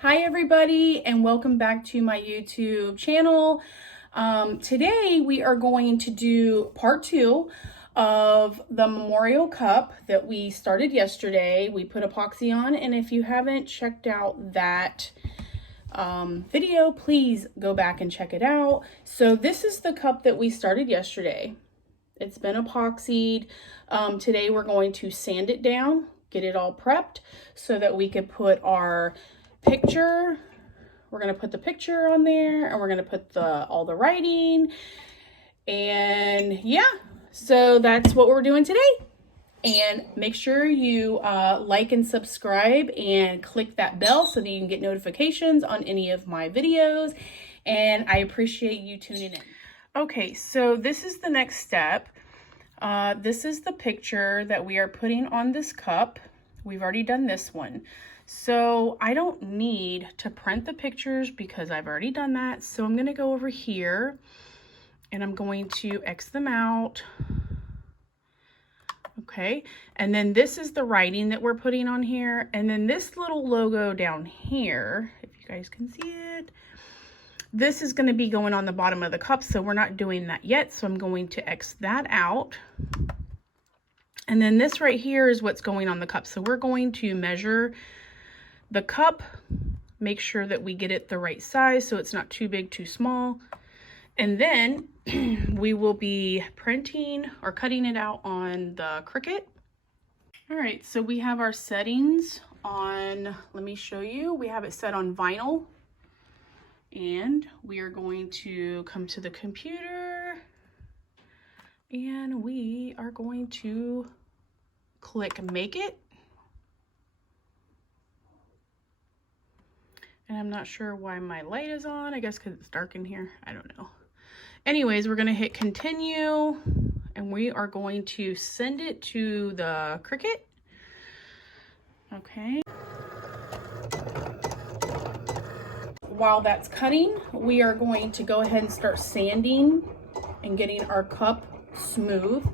Hi everybody, and welcome back to my YouTube channel. Today we are going to do part 2 of the memorial cup that we started yesterday. We put epoxy on, and if you haven't checked out that video, please go back and check it out. So this is the cup that we started yesterday. It's been epoxied. Today we're going to sand it down, get it all prepped so that we can put our picture. We're going to put the picture on there, and we're going to put all the writing. And yeah, so that's what we're doing today. And make sure you like and subscribe and click that bell so that you can get notifications on any of my videos. And I appreciate you tuning in. Okay, so this is the next step. This is the picture that we are putting on this cup. We've already done this one. So I don't need to print the pictures because I've already done that. So I'm going to go over here and I'm going to X them out. Okay, and then this is the writing that we're putting on here. And then this little logo down here, if you guys can see it, this is going to be going on the bottom of the cup. So we're not doing that yet. So I'm going to X that out. And then this right here is what's going on the cup. So we're going to measure the cup, make sure that we get it the right size so it's not too big, too small. And then we will be printing or cutting it out on the Cricut. All right, so we have our settings on, let me show you. We have it set on vinyl. And we are going to come to the computer and we are going to click Make It. And I'm not sure why my light is on. I guess because it's dark in here. I don't know. Anyways, we're going to hit Continue. And we are going to send it to the Cricut. Okay. While that's cutting, we are going to go ahead and start sanding and getting our cup smooth.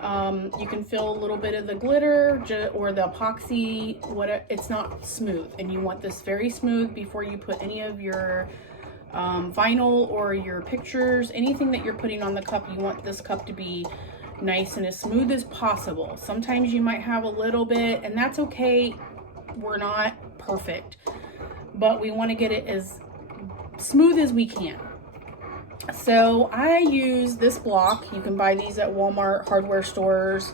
You can feel a little bit of the glitter or the epoxy, it's not smooth, and you want this very smooth before you put any of your vinyl or your pictures, anything that you're putting on the cup. You want this cup to be nice and as smooth as possible. Sometimes you might have a little bit, and that's okay. We're not perfect, but we want to get it as smooth as we can. So I use this block. You can buy these at Walmart hardware stores,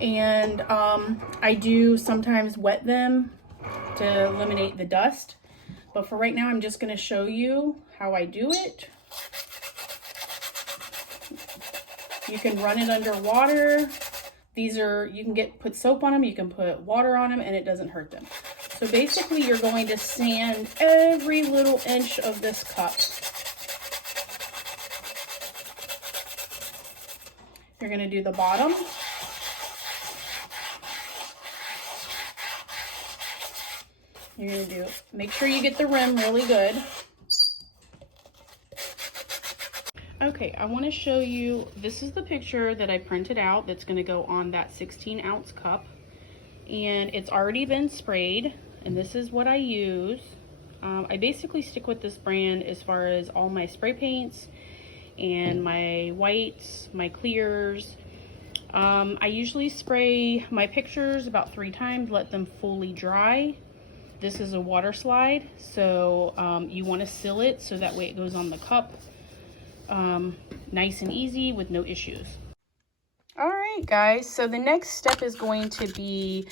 and I do sometimes wet them to eliminate the dust, but for right now I'm just going to show you how I do it. You can run it under water. These are, you can put soap on them, you can put water on them, and it doesn't hurt them. So basically you're going to sand every little inch of this cup. You're going to do the bottom. You're going to make sure you get the rim really good. Okay, I want to show you, this is the picture that I printed out that's going to go on that 16-ounce cup. And it's already been sprayed, and this is what I use. I basically stick with this brand as far as all my spray paints and my whites, my clears. I usually spray my pictures about 3 times, let them fully dry. This is a water slide, so you want to seal it so that way it goes on the cup nice and easy with no issues. All right, guys, so the next step is going to be,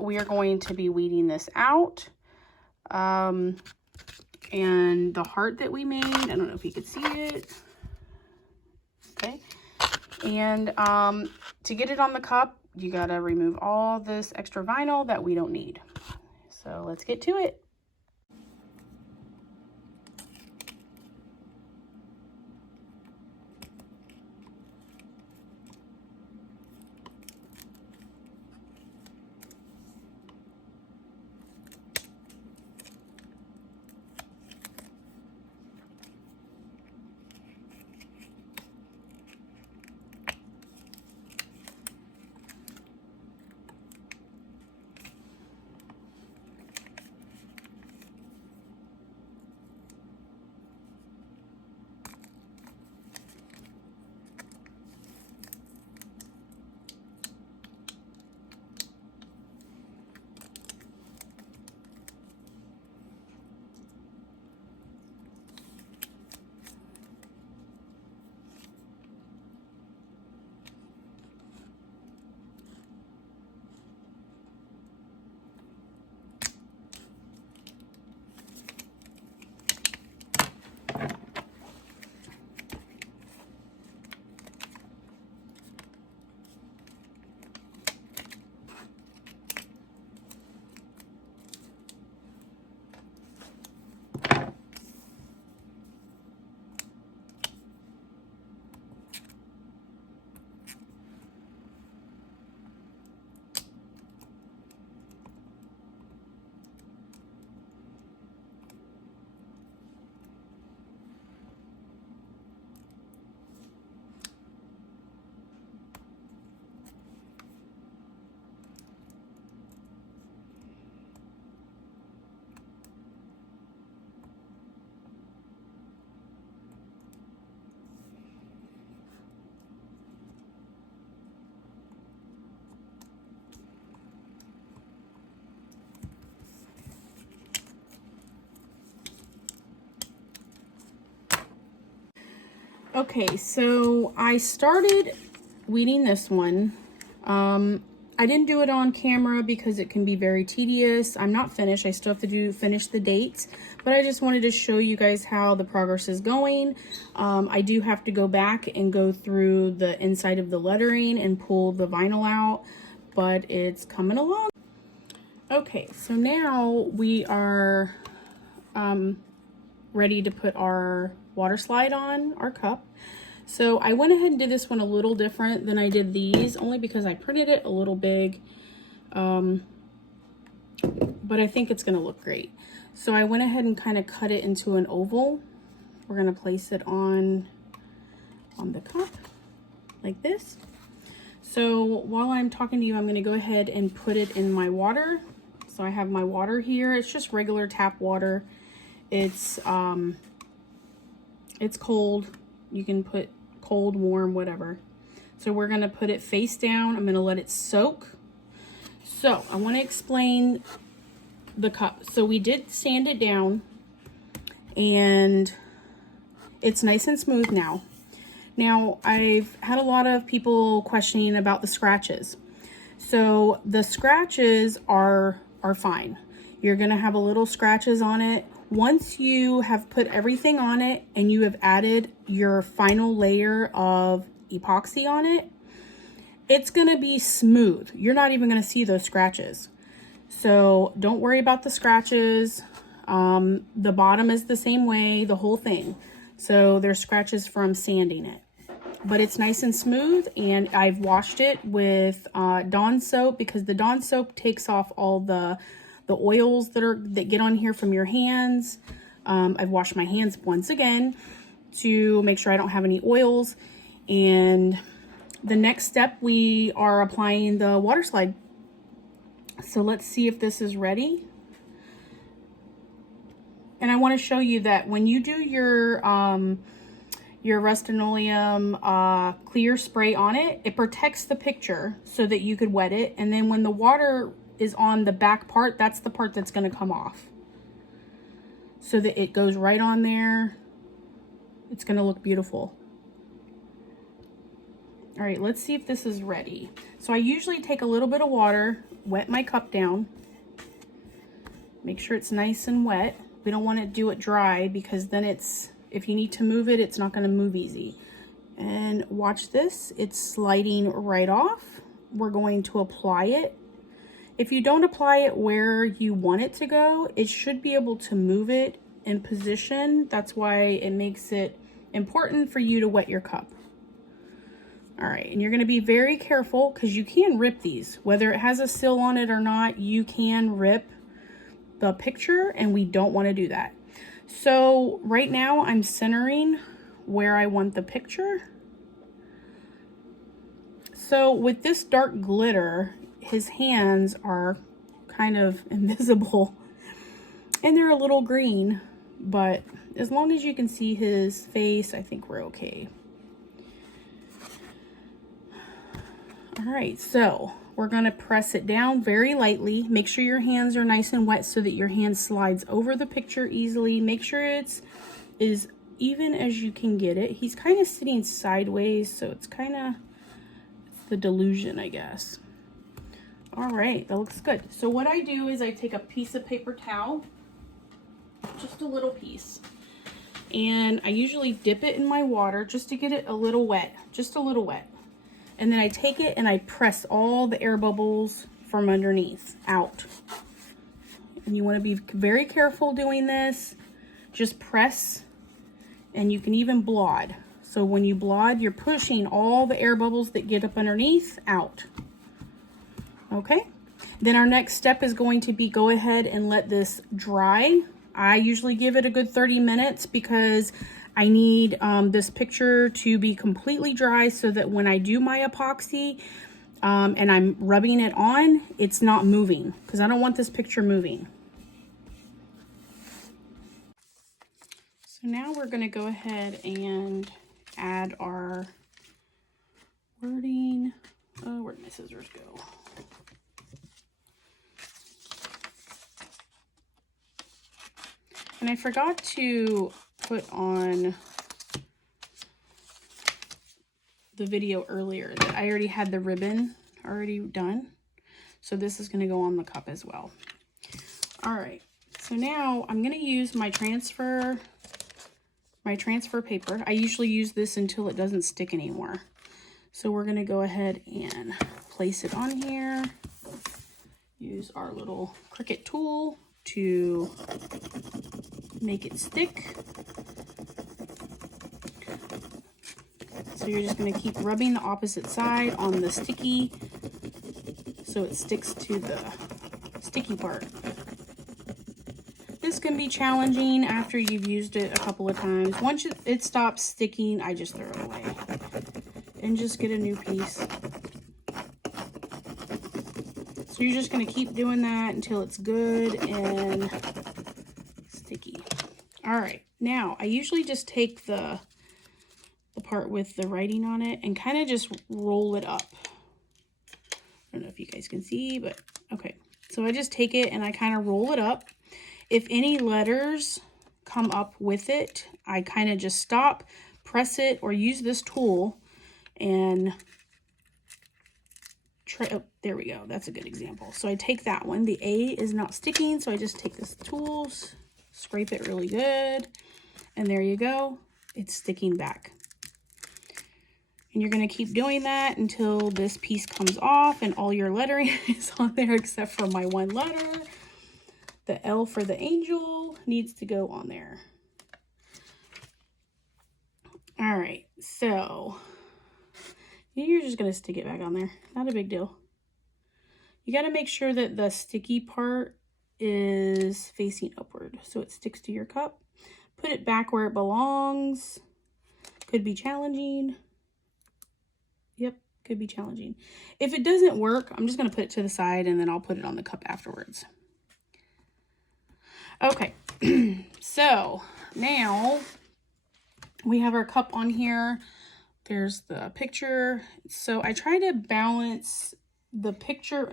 we are going to be weeding this out. And the heart that we made, I don't know if you could see it. Okay, and to get it on the cup, you gotta remove all this extra vinyl that we don't need. So let's get to it. Okay, so I started weeding this one. I didn't do it on camera because it can be very tedious. I'm not finished. I still have to finish the dates, but I just wanted to show you guys how the progress is going. I do have to go back and go through the inside of the lettering and pull the vinyl out, but it's coming along. Okay, so now we are ready to put our water slide on our cup. So I went ahead and did this one a little different than I did these, only because I printed it a little big, but I think it's gonna look great. So I went ahead and kind of cut it into an oval. We're gonna place it on the cup like this. So while I'm talking to you, I'm gonna go ahead and put it in my water. So I have my water here. It's just regular tap water. It's cold. You can put cold, warm, whatever. So we're gonna put it face down. I'm gonna let it soak. So I want to explain the cup. So we did sand it down and it's nice and smooth now. Now I've had a lot of people questioning about the scratches. So the scratches are fine. You're gonna have a little scratches on it. Once you have put everything on it and you have added your final layer of epoxy on it, it's gonna be smooth. You're not even gonna see those scratches. So don't worry about the scratches. The bottom is the same way, the whole thing. So there's scratches from sanding it. But it's nice and smooth, and I've washed it with Dawn soap because the Dawn soap takes off all the oils that get on here from your hands. I've washed my hands once again to make sure I don't have any oils. And the next step, we are applying the water slide. So let's see if this is ready. And I want to show you that when you do your Rust-Oleum clear spray on it, it protects the picture so that you could wet it. And then when the water is on the back part, that's the part that's going to come off. So that it goes right on there. It's going to look beautiful. All right, let's see if this is ready. So I usually take a little bit of water, wet my cup down. Make sure it's nice and wet. We don't want to do it dry because then if you need to move it, it's not going to move easy. And watch this, it's sliding right off. We're going to apply it. If you don't apply it where you want it to go, it should be able to move it in position. That's why it makes it important for you to wet your cup. All right, and you're gonna be very careful because you can rip these. Whether it has a seal on it or not, you can rip the picture, and we don't wanna do that. So right now I'm centering where I want the picture. So with this dark glitter, his hands are kind of invisible and they're a little green, but as long as you can see his face, I think we're okay. All right, so we're gonna press it down very lightly. Make sure your hands are nice and wet so that your hand slides over the picture easily. Make sure it's as even as you can get it. He's kind of sitting sideways, so it's the delusion, I guess. All right, that looks good. So what I do is I take a piece of paper towel, just a little piece, and I usually dip it in my water just to get it a little wet, just a little wet. And then I take it and I press all the air bubbles from underneath out. And you want to be very careful doing this. Just press, and you can even blot. So when you blot, you're pushing all the air bubbles that get up underneath out. Okay, then our next step is going to be go ahead and let this dry. I usually give it a good 30 minutes because I need this picture to be completely dry so that when I do my epoxy and I'm rubbing it on, it's not moving because I don't want this picture moving. So now we're going to go ahead and add our wording. Oh, where'd my scissors go? And I forgot to put on the video earlier that I already had the ribbon already done. So this is going to go on the cup as well. All right. So now I'm going to use my transfer paper. I usually use this until it doesn't stick anymore. So we're going to go ahead and place it on here. Use our little Cricut tool to make it stick. So you're just going to keep rubbing the opposite side on the sticky so it sticks to the sticky part. This can be challenging after you've used it a couple of times. Once it stops sticking, I just throw it away and just get a new piece. So you're just going to keep doing that until it's good and sticky. All right, now I usually just take the part with the writing on it and kind of just roll it up. I don't know if you guys can see, but okay. So I just take it and I kind of roll it up. If any letters come up with it, I kind of just stop, press it, or use this tool and try. Oh, there we go. That's a good example. So I take that one. The A is not sticking, so I just take this tool, scrape it really good, and there you go. It's sticking back. And you're going to keep doing that until this piece comes off and all your lettering is on there except for my one letter. The L for the angel needs to go on there. All right, so you're just going to stick it back on there. Not a big deal. You got to make sure that the sticky part is facing upward so it sticks to your cup. Put it back where it belongs. Could be challenging. Yep, could be challenging. If it doesn't work, I'm just going to put it to the side and then I'll put it on the cup afterwards. Okay, so now we have our cup on here. There's the picture. So I try to balance the picture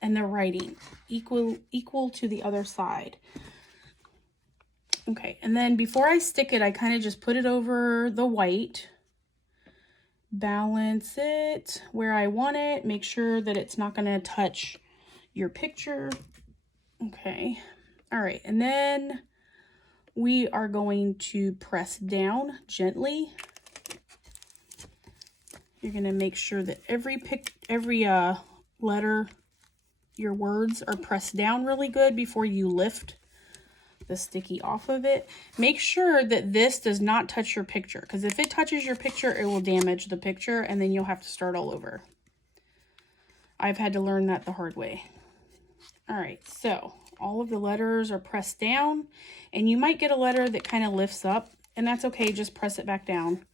and the writing equal to the other side. Okay, and then before I stick it, I kind of just put it over the white. Balance it where I want it. Make sure that it's not going to touch your picture. Okay. All right. And then we are going to press down gently. You're going to make sure that every letter, your words are pressed down really good before you lift the sticky off of it. Make sure that this does not touch your picture, because if it touches your picture, it will damage the picture and then you'll have to start all over. I've had to learn that the hard way. All right, so all of the letters are pressed down and you might get a letter that kind of lifts up, and that's okay. Just press it back down.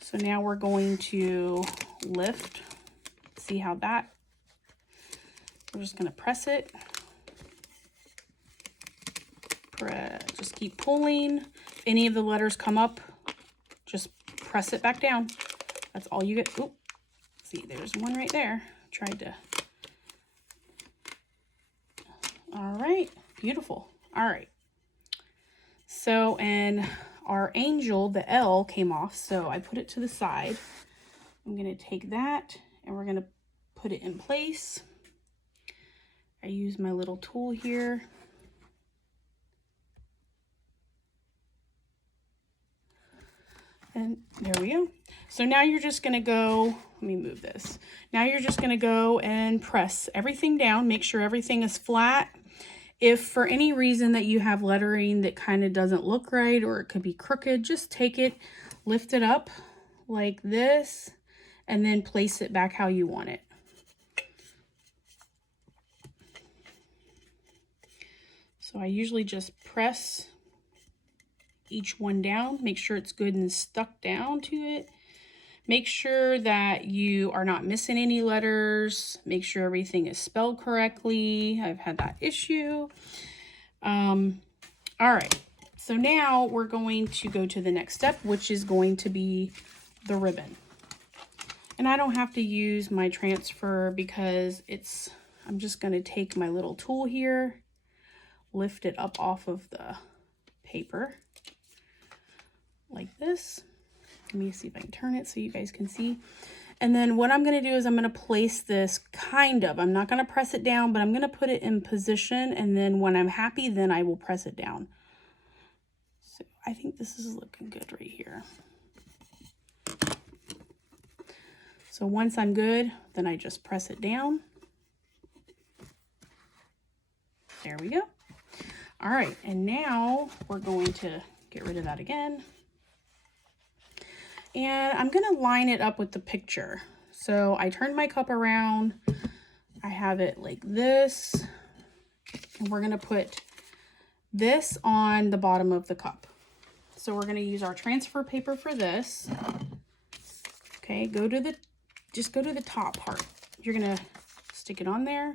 So now we're going to lift. See how that, we're just going to press it. Just keep pulling. If any of the letters come up, just press it back down. That's all you get. Oop. See, there's one right there. Tried to. All right, beautiful. All right. So, and our angel, the L came off, so I put it to the side. I'm going to take that and we're going to put it in place. I use my little tool here. And there we go. So now you're just going to go, let me move this. Now you're just going to go and press everything down. Make sure everything is flat. If for any reason that you have lettering that kind of doesn't look right, or it could be crooked, just take it, lift it up like this, and then place it back how you want it. So I usually just press each one down, make sure it's good and stuck down to it. Make sure that you are not missing any letters. Make sure everything is spelled correctly. I've had that issue. All right, so now we're going to go to the next step, which is going to be the ribbon. And I don't have to use my transfer because I'm just going to take my little tool here, lift it up off of the paper like this. Let me see if I can turn it so you guys can see. And then what I'm going to do is I'm going to place this I'm not going to press it down, but I'm going to put it in position. And then when I'm happy, then I will press it down. So I think this is looking good right here. So once I'm good, then I just press it down. There we go. All right, and now we're going to get rid of that again. And I'm gonna line it up with the picture. So I turned my cup around. I have it like this. And we're gonna put this on the bottom of the cup. So we're gonna use our transfer paper for this. Okay, just go to the top part. You're gonna stick it on there.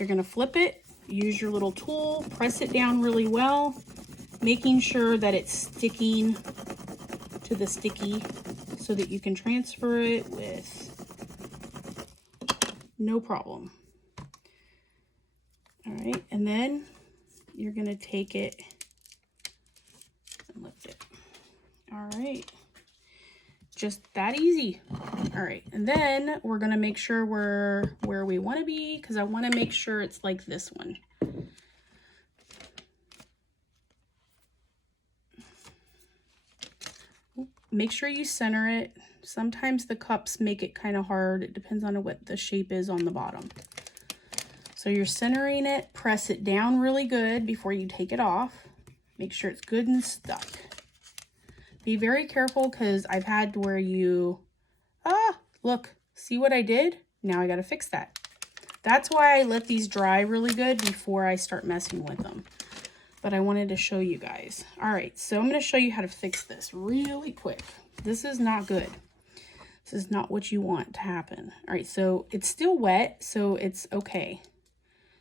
You're gonna flip it, use your little tool, press it down really well, making sure that it's sticking to the sticky so that you can transfer it with no problem. All right, and then you're gonna take it and lift it. All right, just that easy. All right, and then we're gonna make sure we're where we wanna be, because I wanna make sure it's like this one. Make sure you center it. Sometimes the cups make it kind of hard. It depends on what the shape is on the bottom. So you're centering it, press it down really good before you take it off. Make sure it's good and stuck. Be very careful, because I've had where look, see what I did? Now I got to fix that. That's why I let these dry really good before I start messing with them. But I wanted to show you guys. All right, so I'm going to show you how to fix this really quick. This is not good. This is not what you want to happen. All right, so it's still wet, so it's okay.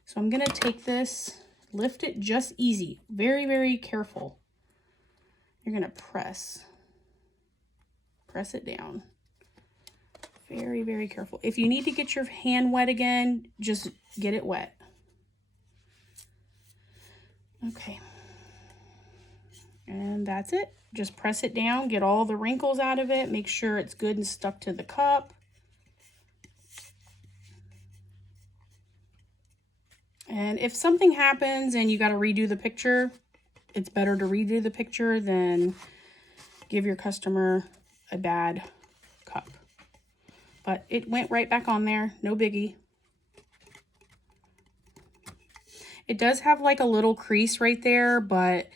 So I'm going to take this, lift it just easy. Very, very careful. You're going to press it down. Very, very careful. If you need to get your hand wet again, just get it wet. Okay, and that's it. Just press it down, get all the wrinkles out of it, make sure it's good and stuck to the cup. And if something happens and you got to redo the picture, it's better to redo the picture than give your customer a bad cup. But it went right back on there, no biggie. It does have like a little crease right there, but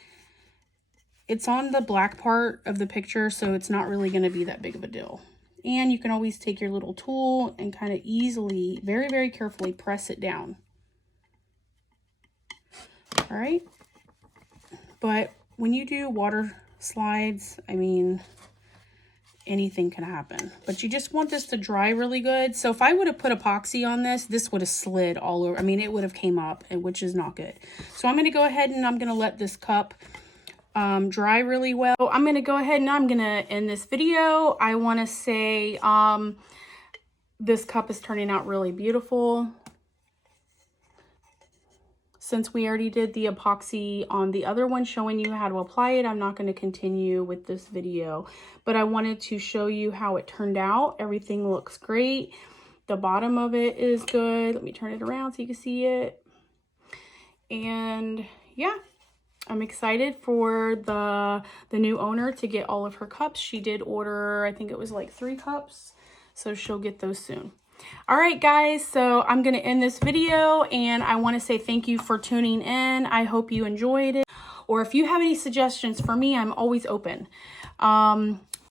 it's on the black part of the picture, so it's not really going to be that big of a deal. And you can always take your little tool and kind of easily, very, very carefully press it down. All right. But when you do water slides, I mean, anything can happen, but you just want this to dry really good. So if I would have put epoxy on this would have slid all over. I mean, it would have came up, which is not good. So I'm going to go ahead and I'm going to let this cup dry really well. So I'm going to go ahead and I'm going to end this video. I want to say this cup is turning out really beautiful. Since we already did the epoxy on the other one showing you how to apply it, I'm not going to continue with this video, but I wanted to show you how it turned out. Everything looks great. The bottom of it is good. Let me turn it around so you can see it. And yeah, I'm excited for the new owner to get all of her cups. She did order, I think it was like 3 cups, so she'll get those soon. All right, guys, so I'm going to end this video, and I want to say thank you for tuning in. I hope you enjoyed it. Or if you have any suggestions for me, I'm always open.